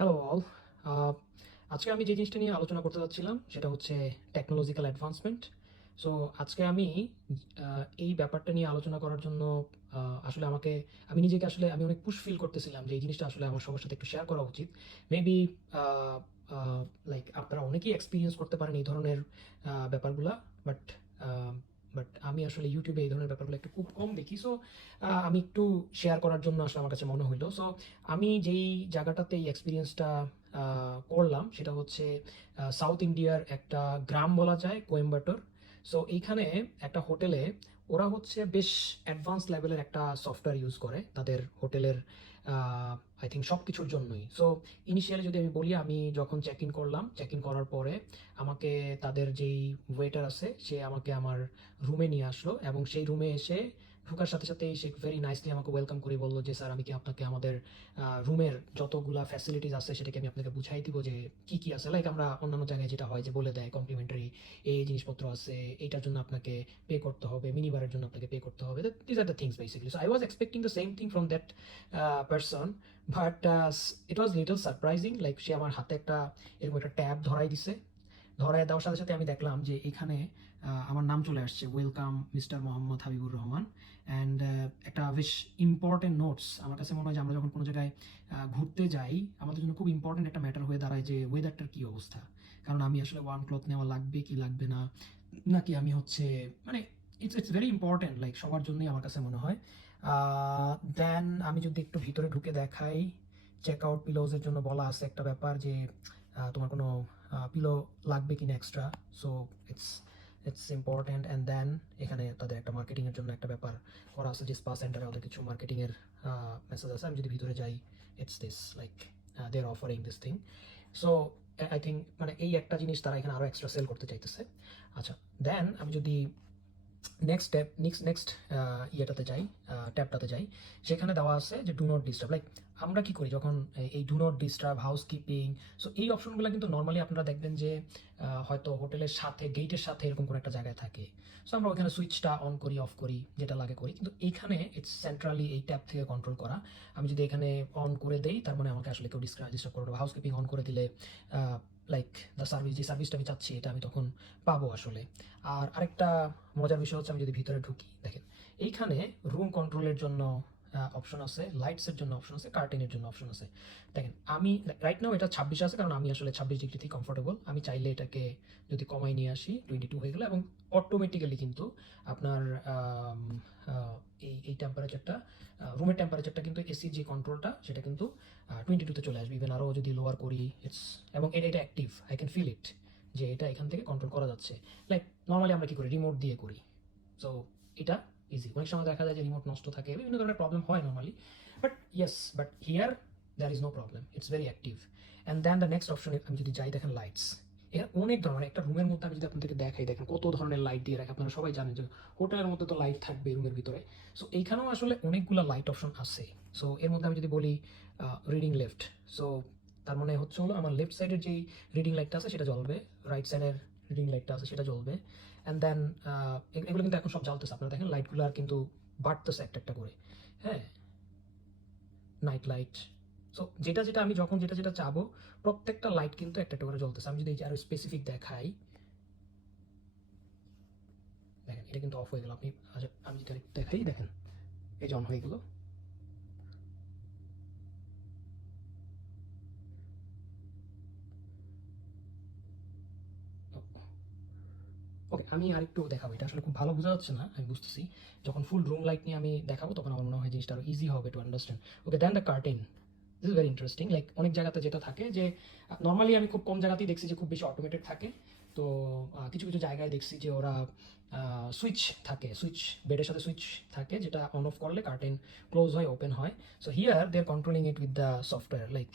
Hello all. আজকে আমি যে জিনিসটা নিয়ে আলোচনা করতে যাচ্ছিলাম সেটা হচ্ছে টেকনোলজিক্যাল অ্যাডভান্সমেন্ট। সো আজকে আমি এই ব্যাপারটা নিয়ে আলোচনা করার জন্য আসলে আমি নিজেকে আমি অনেক পুশ ফিল করতেছিলাম যে এই জিনিসটা আসলে আমার সবার সাথে একটু শেয়ার করা উচিত। মেবি লাইক আপনারা অনেকেই এক্সপিরিয়েন্স করতে পারেন এই ধরনের ব্যাপারগুলা। বাট বাট আমি আসলে ইউটিউবে এই ধরনের ব্যাপারগুলো একটু খুব কম দেখি। সো আমি একটু শেয়ার করার জন্য আসলে আমার কাছে মনে হইলো। সো আমি যেই জায়গাটাতে এই এক্সপিরিয়েন্সটা করলাম সেটা হচ্ছে সাউথ ইন্ডিয়ার একটা গ্রাম বলা যায়, কোয়েম্বাটোর। সো এইখানে একটা হোটেলে ওরা হচ্ছে বেশ অ্যাডভান্স লেভেলের একটা সফটওয়্যার ইউজ করে তাদের হোটেলের আই থিঙ্ক সব কিছুর জন্যই। সো ইনিশিয়ালি যদি আমি বলি, আমি যখন চেক ইন করার পরে আমাকে তাদের যেই ওয়েটার আছে সে আমাকে আমার রুমে নিয়ে আসলো, এবং সেই রুমে এসে ঢোকার সাথে সাথেই সে ভেরি নাইসলি আমাকে ওয়েলকাম করে বললো যে স্যার, আমি কি আপনাকে আমাদের রুমের যতগুলা ফ্যাসিলিটিস আছে সেটাকে আমি আপনাকে বুঝাই দিব যে কি কি আছে। লাইক আমরা অন্যান্য জায়গায় যেটা হয় যে বলে দেয় কমপ্লিমেন্টারি এই জিনিসপত্র আছে, এইটার জন্য আপনাকে পে করতে হবে, মিনিবারের জন্য আপনাকে পে করতে হবে। This are the things basically. So I was expecting the same thing from that person, but it was little surprising. Like সে আমার হাতে এরকম একটা ট্যাব ধরাই দিছে। ধরায় দেওয়ার সাথে সাথে আমি দেখলাম যে এখানে আমার নাম চলে আসছে, welcome mister Mohammad Habibur Rahman. And একটা বেশ ইম্পর্টেন্ট নোটস, আমার কাছে মনে হয় যে আমরা যখন কোনো জায়গায় ঘুরতে যাই আমাদের জন্য খুব ইম্পর্টেন্ট একটা ম্যাটার হয়ে দাঁড়ায় যে ওয়েদারটার কী অবস্থা। কারণ আমি আসলে ওয়ার্ম ক্লথ নেওয়া লাগবে কি লাগবে না, নাকি আমি হচ্ছে মানে ইটস ভেরি ইম্পর্টেন্ট, লাইক সবার জন্যই আমার কাছে মনে হয়। দেন আমি যদি একটু ভিতরে ঢুকে দেখাই, চেক আউট পিলোজের জন্য বলা আছে একটা ব্যাপার যে তোমার কোনো পিলো লাগবে কিনা extra. So it's it's important. And then এখানে তাদের একটা মার্কেটিংয়ের জন্য একটা ব্যাপার করা আছে যে স্পা সেন্টারে ওদের কিছু মার্কেটিংয়ের মেসেজ আছে। আমি যদি ভিতরে যাই, it's this like they are offering this thing. So I think মানে এই একটা জিনিস তারা এখানে আরও এক্সট্রা সেল করতে চাইতেছে। আচ্ছা, দেন আমি যদি নেক্সট ইয়েটাতে যাই, ট্যাবটাতে যাই, সেখানে দেওয়া আছে যে ডু নট ডিস্টার্ব। লাইক আমরা কি করি যখন এই do not disturb, house keeping, so এই অপশনগুলো কিন্তু নর্মালি আপনারা দেখবেন যে হয়তো হোটেলের সাথে গেটের সাথে এরকম কোনো একটা জায়গায় থাকে। সো আমরা ওখানে সুইচটা অন করি অফ করি যেটা লাগে করি, কিন্তু এইখানে ইটস সেন্ট্রালি এই ট্যাব থেকে কন্ট্রোল করা। আমি যদি এখানে অন করে দেই তার মানে আমাকে আসলে কেউ ডিস্টার্ব করবে। হাউস কিপিং অন করে দিলে লাইক দ্য সার্ভিস, যে সার্ভিসটা আমি চাচ্ছি এটা আমি তখন পাবো আসলে। আর আরেকটা মজার বিষয় হচ্ছে, আমি যদি ভিতরে ঢুকি দেখেন এইখানে রুম কন্ট্রোলের জন্য অপশন আছে, লাইটসের জন্য অপশন আছে, কার্টেনের জন্য অপশন আছে। দেখেন আমি রাইট নাও এটা 26 আছে, কারণ আমি আসলে 26 ডিগ্রিতেই কমফোর্টেবল। আমি চাইলে এটাকে যদি কমাই নিয়ে আসি 22 হয়ে গেলো, এবং অটোমেটিক্যালি কিন্তু আপনার আম, এই টেম্পারেচারটা, রুমের টেম্পারেচারটা কিন্তু এসির যে কন্ট্রোলটা সেটা কিন্তু 22তে চলে আসবে। ইভেন আরও যদি লোয়ার করি ইটস, এবং এটা active, I can feel it যে এটা এখান থেকে কন্ট্রোল করা যাচ্ছে। লাইক নর্মালি আমরা কি করি, রিমোট দিয়ে করি। সো এটা ইজি। অনেক সময় দেখা যায় যে রিমোট নষ্ট থাকে, বিভিন্ন ধরনের প্রবলেম হয় normally, but yes, but here there is no problem, it's very active. And then the next option আমি যদি যাই, দেখেন লাইটস। এখানে অনেক ধরনের, একটা রুমের মধ্যে আমি যদি আপনাদেরকে দেখাই, দেখেন কত ধরনের লাইট দিয়ে রাখে। আপনারা সবাই জানেন যে হোটেলের মধ্যে তো লাইট থাকবে রুমের ভিতরে। সো এইখানেও আসলে অনেকগুলো লাইট অপশন আছে। সো এর মধ্যে আমি যদি বলি রিডিং লেফট, সো তার মানে হচ্ছে হলো আমার লেফট সাইডের যেই রিডিং লাইটটা আছে সেটা জ্বলবে, রাইট সাইডের রিডিং লাইটটা আছে সেটা জ্বলবে। অ্যান্ড দেন এগুলো কিন্তু এখন সব জ্বলতেছে, আপনারা দেখেন লাইটগুলো আর কিন্তু বাড়তেছে একটা একটা করে। হ্যাঁ, নাইট লাইট। সো যেটা যেটা আমি যখন যেটা যেটা চাবো প্রত্যেকটা লাইট কিন্তু একটা একটা করে জ্বলতেছে। আমি যদি আরো স্পেসিফিক দেখাই, দেখেন এটা কিন্তু অফ হয়ে গেল। আচ্ছা, আমি যেটা দেখাই, দেখেন এই যে অন হয়ে গেল। ওকে, আমি আরেকটু দেখাবো। এটা আসলে খুব ভালো বোঝা যাচ্ছে না, আমি বুঝতেছি। যখন ফুল রুম লাইট নিয়ে আমি দেখাবো তখন আমার মনে হয় জিনিসটা আরো ইজি হবে to understand. Okay, then the curtain. This is very interesting. Like অনেক জায়গাতে যেটা থাকে যে নর্মালি আমি খুব কম জায়গাতেই দেখছি যে খুব বেশি অটোমেটেড থাকে। তো কিছু কিছু জায়গায় দেখছি যে ওরা সুইচ থাকে, বেডের সাথে সুইচ থাকে, যেটা অন অফ করলে কার্টেন ক্লোজ হয়, ওপেন হয়। So here they are controlling it with the software. Like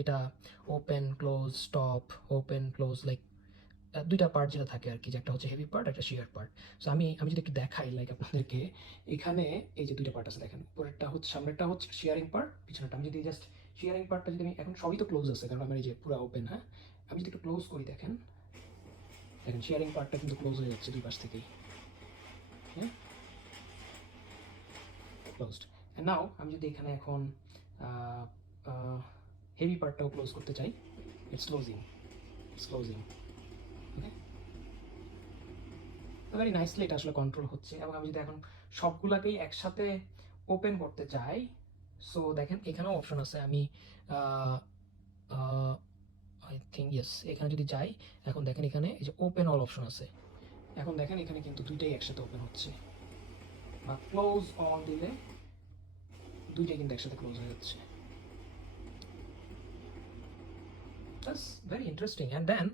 এটা open close, stop, open close, like দুইটা পার্ট যেটা থাকে আর কি, যে একটা হচ্ছে হেভি পার্ট, একটা শিয়ার পার্ট। সো আমি যদি একটু দেখাই লাইক আপনাদেরকে, এখানে এই যে দুইটা পার্ট আছে দেখেন, উপরেরটা হচ্ছে, সামনেরটা হচ্ছে শিয়ারিং পার্ট, পিছনেরটা। আমি যদি জাস্ট শিয়ারিং পার্টটা যদি আমি, এখন সবই তো ক্লোজ আছে কারণ আমার এই যে পুরো ওপেন। হ্যাঁ, আমি যদি একটু ক্লোজ করি, দেখেন দেখেন শিয়ারিং পার্টটা কিন্তু ক্লোজ হয়ে যাচ্ছে দুই পাশ থেকেই। হ্যাঁ, ক্লোজড। নাও আমি যদি এখানে এখন হেভি পার্টটাও ক্লোজ করতে চাই, ইটস ক্লোজিং ওকে। তো ভেরি নাইসলি এটা আসলে কন্ট্রোল হচ্ছে। এবং আমি যদি এখন সবগুলাকেই একসাথে ওপেন করতে চাই, সো দেখেন এখানেও অপশন আছে। আমি আই থিঙ্ক ইয়েস, এখানে যদি যাই, এখন দেখেন এখানে এই যে ওপেন অল অপশন আছে। এখন দেখেন এখানে কিন্তু দুইটাই একসাথে ওপেন হচ্ছে, বা ক্লোজ অল দিলে দুইটাই কিন্তু একসাথে ক্লোজ হয়ে যাচ্ছে। That's very interesting. And then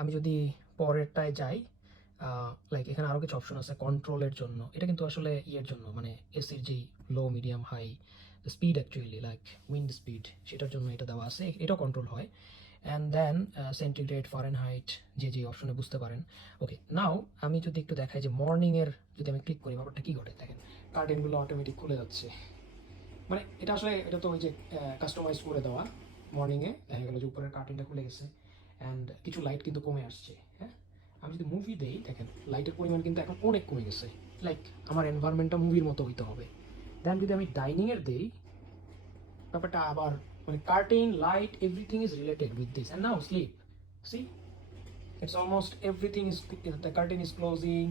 আমি যদি পরেরটায় যাই, লাইক এখানে আরও কিছু অপশন আছে কন্ট্রোলের জন্য। এটা কিন্তু আসলে ইয়ের জন্য, মানে এসির যেই low medium high speed, actually like wind speed, সেটার জন্য এটা দেওয়া আছে, এটাও কন্ট্রোল হয়। অ্যান্ড দেন সেন্টিগ্রেড, ফারেনহাইট, যে অপশনে বুঝতে পারেন। ওকে, নাও আমি যদি একটু দেখাই যে মর্নিংয়ের যদি আমি ক্লিক করি, ব্যাপারটা কী ঘটে দেখেন, কার্টেনগুলো অটোমেটিক খুলে যাচ্ছে। মানে এটা আসলে এটা তো ওই যে কাস্টমাইজ করে দেওয়া। মর্নিংয়ে দেখা গেলো যে উপরের কার্টেনটা খুলে গেছে, অ্যান্ড কিছু লাইট কিন্তু কমে আসছে। হ্যাঁ, আমি যদি মুভি দেই, দেখেন লাইটের পরিমাণ কিন্তু এখন অনেক কমে গেছে। লাইক আমার এনভায়রনমেন্টটা মুভির মতো হইতে হবে। দেন যদি আমি ডাইনিংয়ের দেই, ব্যাপারটা আবার মানে curtain, light, everything is related with this. And now sleep, see, it's almost everything is, the curtain is closing,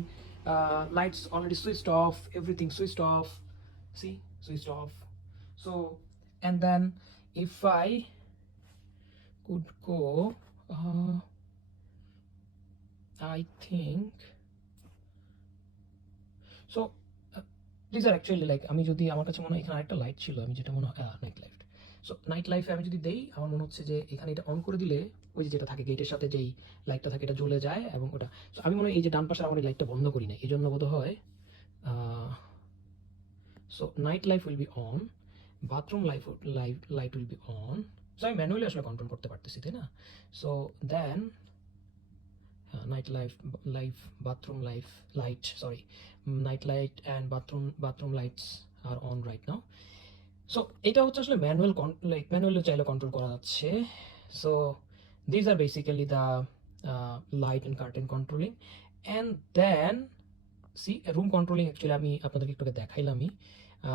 lights already switched off, everything switched off, see, switched off. So, and then if I could go, I think so, these are actually like, আমি যদি, আমার কাছে মনে হয় এখানে আরেকটা light ছিল, আমি যেটা মনে হয় নাইট লাইট। সো নাইট লাইফে আমি যদি দেই, আমার মনে হচ্ছে যে এখানে এটা অন করে দিলে ওই যে যেটা থাকে গেটের সাথে যেই লাইটটা থাকে এটা জ্বলে যায়, এবং ওটা, সো আমি মনে হয় এই যে ডান পাশে আমার এই লাইটটা বন্ধ করি না, এই জন্য বোধ হয়। So night life will be on, bathroom light will be on. So আমি ম্যানুয়ালি আসলে কন্ট্রোল করতে পারতেছি, তাই না? So then night life, bathroom light, sorry, night light and bathroom lights are on right now. So এটা হচ্ছে আসলে manually চাইলে কন্ট্রোল করা যাচ্ছে। So these are basically the light and curtain controlling. And then see, room controlling actually আমি আপনাদেরকে একটু দেখাইলামই।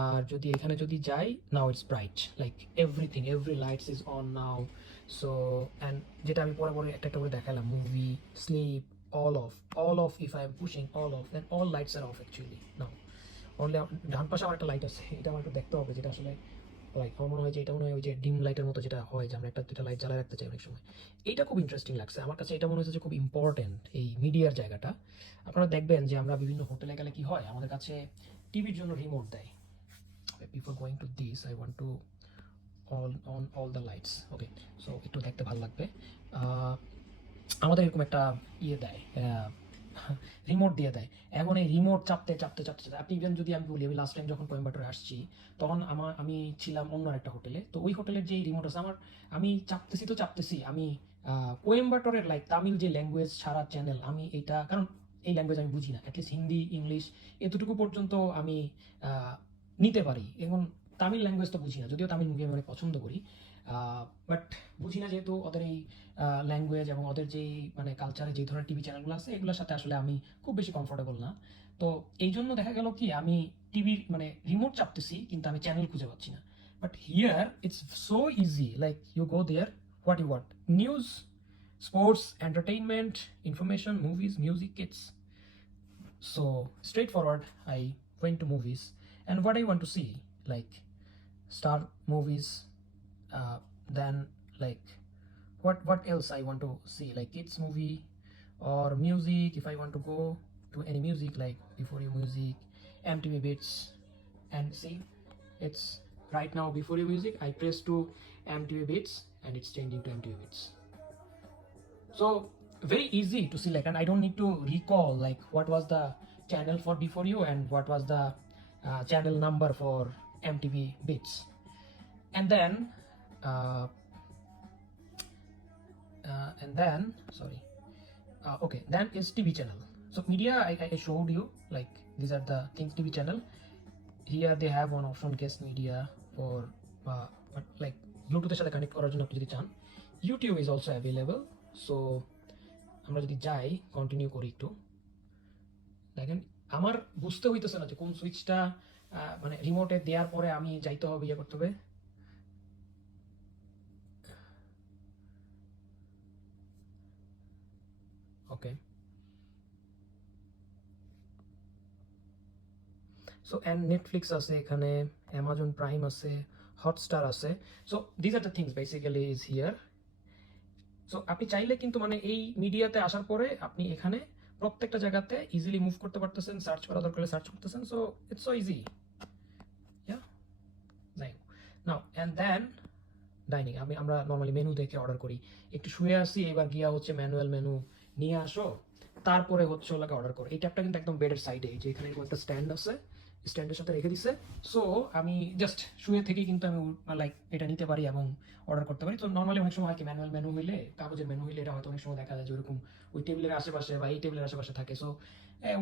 আর যদি এখানে যদি যাই, now it's bright, like every lights is on now. So and যেটা আমি পরে একটা করে দেখালাম, movie, sleep, all off, if I am pushing all off, then all lights are off actually now. Only ডান পাশে আমার একটা লাইট আছে, এটা আমার একটু দেখতে হবে, যেটা আসলে লাইক আমার মনে হয় যে এটা মনে হয় ওই যে ডিম লাইটের মতো যেটা হয়, যে আমরা একটা দুটা লাইট জ্বালায় রাখতে চাই অনেক সময়। এইটা খুব ইন্টারেস্টিং লাগছে আমার কাছে, এটা মনে হচ্ছে যে খুব ইম্পর্টেন্ট এই মিডিয়ার জায়গাটা। আপনারা দেখবেন যে আমরা বিভিন্ন হোটেলে গেলে কি হয়, আমাদের কাছে টিভির জন্য রিমোট দেয়। Before going to this, I want to on all the lights. Okay, so একটু দেখতে ভালো লাগবে। আমাদের এরকম একটা ইয়ে দেয়, রিমোট দিয়ে দেয়। এখন এই রিমোট চাপতে চাপতে চাপতে চাপতে, আপনি ইভেন যদি আমি বলি, আমি লাস্ট টাইম যখন কোয়েম্বাটোরে আসছি, তখন আমি ছিলাম অন্য একটা হোটেলে। তো ওই হোটেলের যে রিমোট আছে আমার, আমি চাপতেছি, আমি কোয়েম্বাটোরের লাইক তামিল যে ল্যাঙ্গুয়েজ ছাড়া চ্যানেল, আমি এইটা, কারণ এই ল্যাঙ্গুয়েজ আমি বুঝি না, অ্যাটলিস্ট হিন্দি, ইংলিশ এতটুকু পর্যন্ত আমি নিতে পারি। এখন তামিল ল্যাঙ্গুয়েজ তো বুঝি না, যদিও তামিল মুভি আমি অনেক পছন্দ করি, বাট বুঝি না, যেহেতু ওদের এই ল্যাঙ্গুয়েজ এবং ওদের যেই মানে কালচারে যে ধরনের টিভি চ্যানেলগুলো আছে, এগুলোর সাথে আসলে আমি খুব বেশি কমফোর্টেবল না। তো এই জন্য দেখা গেল কি, আমি টিভির মানে রিমোট চাপতেছি, কিন্তু আমি চ্যানেল খুঁজে পাচ্ছি না। But here it's so easy, like you go there, what you want, news, sports, entertainment, information, movies, music, kids. So straightforward, I went to movies, and what I want to see, like star movies, then like what else I want to see, like kids movie or music. If I want to go to any music, like Before You Music, MTV Bits, and see, it's right now Before You Music, I press to MTV Bits and it's changing to MTV Bits. So very easy to select, and I don't need to recall like what was the channel for Before You and what was the channel number for MTV Bits. And then sorry, okay, then is TV channel. So media, I showed you, like these are the things, TV channel. Here they have one option, guest media, for like Bluetooth এর সাথে connect করার জন্য আপনি যদি চান। YouTube is also available. So আমরা যদি যাই, কন্টিনিউ করি একটু, দেখেন আমার বুঝতে হইতেছে না যে কোন সুইচটা মানে রিমোটে দেওয়ার পরে আমি যাইতে হবে, ইয়ে করতে হবে। ওকে, সো অ্যান্ড নেটফ্লিক্স আছে এখানে, অ্যামাজন প্রাইম আছে, হটস্টার আছে। So these are the things basically is here. So আপনি চাইলে কিন্তু মানে এই মিডিয়াতে আসার পরে আপনি এখানে প্রত্যেকটা জায়গাতে ইজিলি মুভ করতে পারতেছেন, সার্চ করা দরকার হলে সার্চ করতেছেন। So it's so easy, yeah. Now and then dining, আমরা নর্মালি মেনু দেখে অর্ডার করি, একটু শুয়ে আসি, এবার গিয়া হচ্ছে ম্যানুয়াল মেনু নিয়ে আসো, তারপরে হচ্ছে ওলাকে অর্ডার করো। এই ট্যাবটা কিন্তু একদম বেডের সাইডে, যে এখানে একটা স্ট্যান্ড আছে, স্ট্যান্ডের সাথে রেখে দিছে। সো আমি জাস্ট শুয়ে থেকেই কিন্তু আমি লাইক এটা নিতে পারি এবং অর্ডার করতে পারি। তো নর্মালি অনেক সময় হয় কি, ম্যানুয়াল মেনু হইলে, কাগজের মেনু হইলে এটা হয়তো অনেক সময় দেখা যায় যে ওরকম ওই টেবিলের আশেপাশে বা এই টেবিলের আশেপাশে থাকে। সো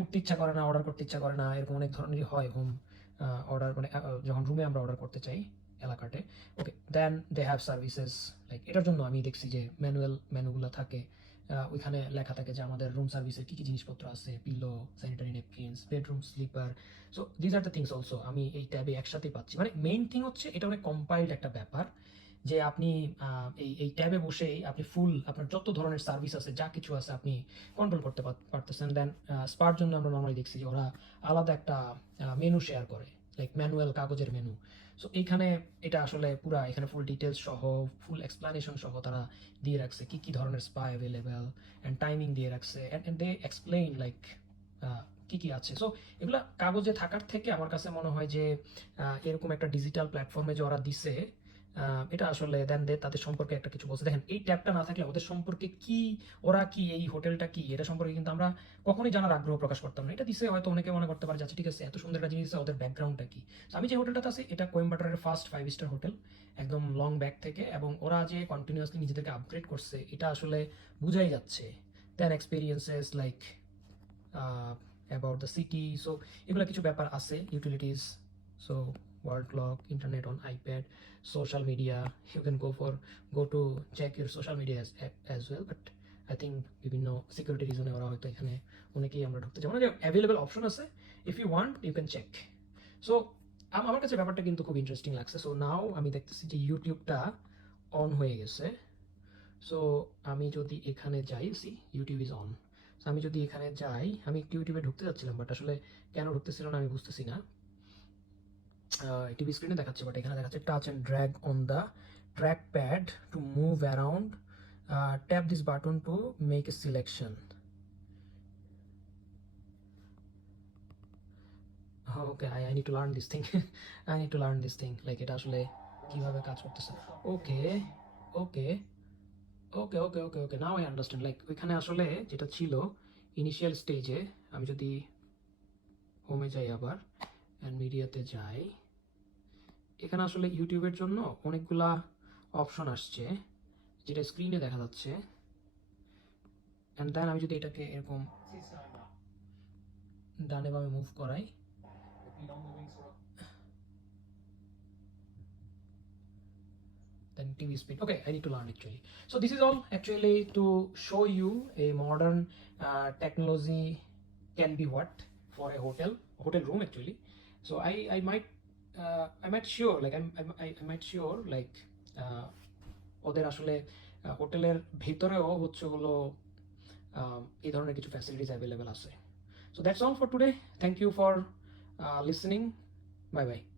উঠতে ইচ্ছা করে না, অর্ডার করতে ইচ্ছা করে না, এরকম অনেক ধরনেরই হয় হোম অর্ডার, মানে যখন রুমে আমরা অর্ডার করতে চাই এলাকাতে। ওকে, দেন দে হ্যাভ সার্ভিসেস, লাইক এটার জন্য আমি দেখছি যে ম্যানুয়াল মেনুগুলো থাকে, ওইখানে লেখা থাকে যে আমাদের রুম সার্ভিসের কী কী জিনিসপত্র আছে, pillow, sanitary napkins, bedroom slipper. So these are the things also আমি এই ট্যাবে একসাথেই পাচ্ছি। মানে মেইন থিং হচ্ছে এটা অনেক কম্পাইল্ড একটা ব্যাপার, যে আপনি এই ট্যাবে বসেই আপনি ফুল আপনার যত ধরনের সার্ভিস আছে, যা কিছু আছে, আপনি কন্ট্রোল করতে পারতেছেন। দেন স্পার জন্য আমরা নর্মালি দেখছি যে ওরা আলাদা একটা মেনু শেয়ার করে, লাইক ম্যানুয়াল কাগজের মেনু। সো এইখানে এটা আসলে পুরা এখানে ফুল ডিটেলস সহ, ফুল এক্সপ্লানেশন সহ তারা দিয়ে রাখছে কি কি ধরনের স্পা অ্যাভেলেবেল, অ্যান্ড টাইমিং দিয়ে রাখছে, অ্যান্ড দে এক্সপ্লেইন লাইক কি কি আছে। সো এগুলা কাগজে থাকার থেকে আমার কাছে মনে হয় যে এরকম একটা ডিজিটাল প্ল্যাটফর্মে যে ওরা দিছে, এটা আসলে দেন দে তাদের সম্পর্কে একটা কিছু বলছে। দেখেন এই ট্যাবটা না থাকলে ওদের সম্পর্কে কি, ওরা কি, এই হোটেলটা কি, এটা সম্পর্কে কিন্তু আমরা কখনোই জানার আগ্রহ প্রকাশ করতাম না। এটা দিছে হয়তো অনেকে মনে করতে পারে যে আচ্ছা ঠিক আছে, এত সুন্দর একটা জিনিস দিছে, ওদের ব্যাকগ্রাউন্ডটা কি। So, আমি যে হোটেলটাতে আছি এটা কোয়েম্বাটোরের ফার্স্ট 5 স্টার হোটেল, একদম লং ব্যাক থেকে, এবং ওরা যে কন্টিনিউয়াসলি নিজেদেরকে আপগ্রেড করছে এটা আসলে বুঝাই যাচ্ছে। Then experiences like about the city, so এগুলো কিছু ব্যাপার আছে, utilities, so world clock, internet on iPad, social media. You can go to check your social media as well, but I think বিভিন্ন সিকিউরিটি রিজনে ওরা হয়তো এখানে অনেকেই আমরা ঢুকতে চাই না, যে অ্যাভেলেবল অপশন আছে, if you want you can check. So আমার কাছে ব্যাপারটা কিন্তু খুব ইন্টারেস্টিং লাগছে। সো নাও আমি দেখতেছি যে ইউটিউবটা অন হয়ে গেছে। সো আমি যদি এখানে যাই, see YouTube is on. So আমি যদি এখানে যাই, আমি একটু ইউটিউবে ঢুকতে যাচ্ছিলাম, বাট আসলে কেন ঢুকতেছিল না আমি বুঝতেছি না। টিভি স্ক্রিনে দেখাচ্ছে, বাট এখানে দেখাচ্ছে touch and drag on the track pad to move around, tap this button to make a selection. Okay, I need to learn this thing. I need to learn this thing, like এটা আসলে কীভাবে কাজ করতেছে। ওকে ওকে ওকে ওকে ওকে ওকে, now I understand. Like ওইখানে আসলে যেটা ছিল initial স্টেজে, আমি যদি হোমে যাই আবার অ্যান্ড মিডিয়াতে যাই, এখানে আসলে ইউটিউবের জন্য অনেকগুলা অপশন আসছে যেটা স্ক্রিনে দেখা যাচ্ছে। অ্যান্ড দেন আমি যদি এটাকে এরকম ডানে বামে মুভ করাই, then TV speed. Okay, I need to learn actually. So this is all actually to show you a modern technology can be what for a hotel room actually. So I might sure like I might sure like ওদের আসলে হোটেলের ভিতরেও হচ্ছে হলো এই ধরনের কিছু facilities available আছে। So that's all for today. Thank you for listening. Bye bye.